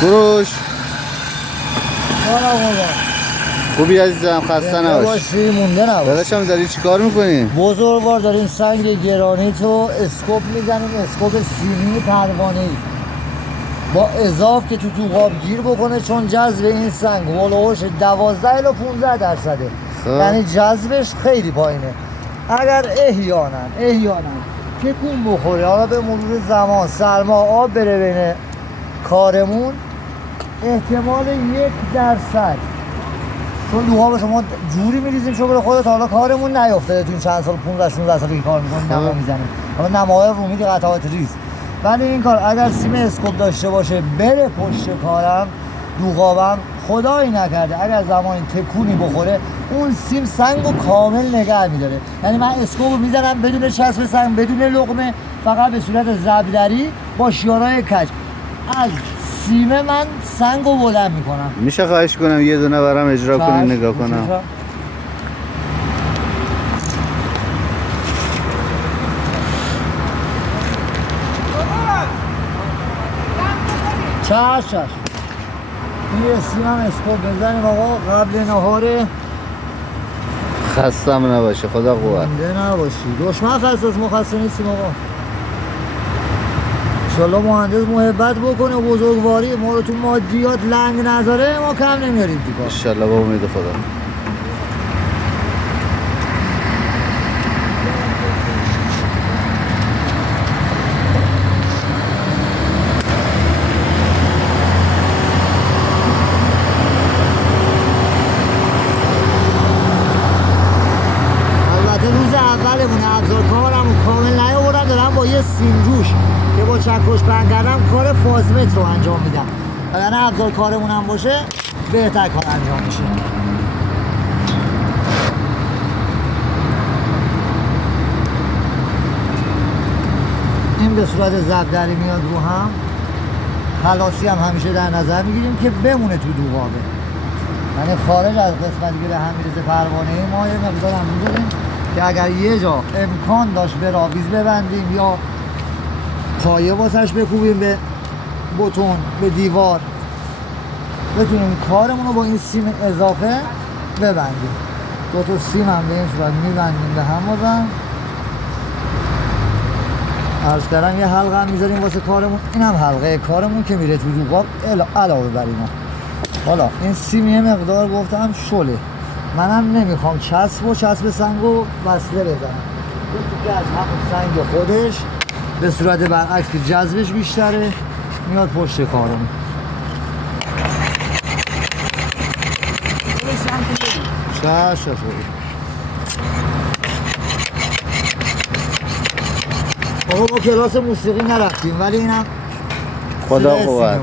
کوروش خوبی عزیزم، خسته نباش. مونده نباش. داداشم داری چی کار میکنی؟ بزرگوار داریم سنگ گرانیت و اسکوپ میزنیم، اسکوپ سیمی پروانه‌ای با اضاف که تو قاب گیر بکنه، چون جذب این سنگ هولوش 12 الی 15%، یعنی جذبش خیلی پایینه. اگر احیانا تکون بخوره، حالا به مرور زمان سرما آب بره بین کارمون، احتمال 1%، چون دوها به شما جوری میریزیم شغل خودت، حالا کارمون نیافتاده تو این چند سال 15-16 سالی که کار میکنیم نما میزنیم، حالا نماهای رو میدی قطعات ریز. ولی این کار اگر سیم اسکوپ داشته باشه بره پشت کارم، دوغابم خدایی نکرده اگر زمانی تکونی بخوره اون سیم سنگو کامل نگه میداره. یعنی من اسکوپو میزنم بدون چسب سنگ، بدون لقمه، فقط به صورت زبدری با شیارای کج از سیم من سنگو بلند میکنم. میشه خواهش کنم یه دونه برام اجرا کنی نگاه کنم؟ چشم یه سیم هم اسکوپ بزنیم آقا قبل نهاره. خستم نباشه، خدا قوت. مونده نباشی، دشمن خسته از ما خسته نیستیم آقا. انشالله مهندس محبت بکنه و بزرگواری ما رو تو مادیات لنگ نذاره، ما کم نمیاریم تو کار انشالله با امید خدا. روز اولمونه ابزار کارم کامل نیاوردم، دارم با یه سیم روش که با چکش بند کردم کار فازمتر رو انجام میدم. اگر ابزار کارمون هم باشه بهتر کار انجام میشه. این به صورت زبدری میاد رو هم، خلاصی هم همیشه در نظر میگیریم که بمونه تو دوغابه، یعنی خارج از قسمتی که به هم میرسه پروانه ما یه مقدار هم میذاریم که اگر یه جا امکان داشت به راویز ببندیم یا پایه واسش بکوبیم به بتون به دیوار، بتونیم کارمون رو با این سیم اضافه ببندیم. دو تا سیم هم به این صورت میبندیم به هم بازم. عرض کردم یه حلقه هم میذاریم واسه کارمون، این هم حلقه کارمون که میره تو دوغاب علاوه بر اینا. حالا این سیم یه مقدار گفتم شله، منم نمیخوام چسب سنگو وصله بزنم، که از همون سنگ خودش به صورت برعکس که جذبش بیشتره میاد پشت کارمون. چشم آقا ما کلاس موسیقی نرفتیم ولی اینم خدا قوت.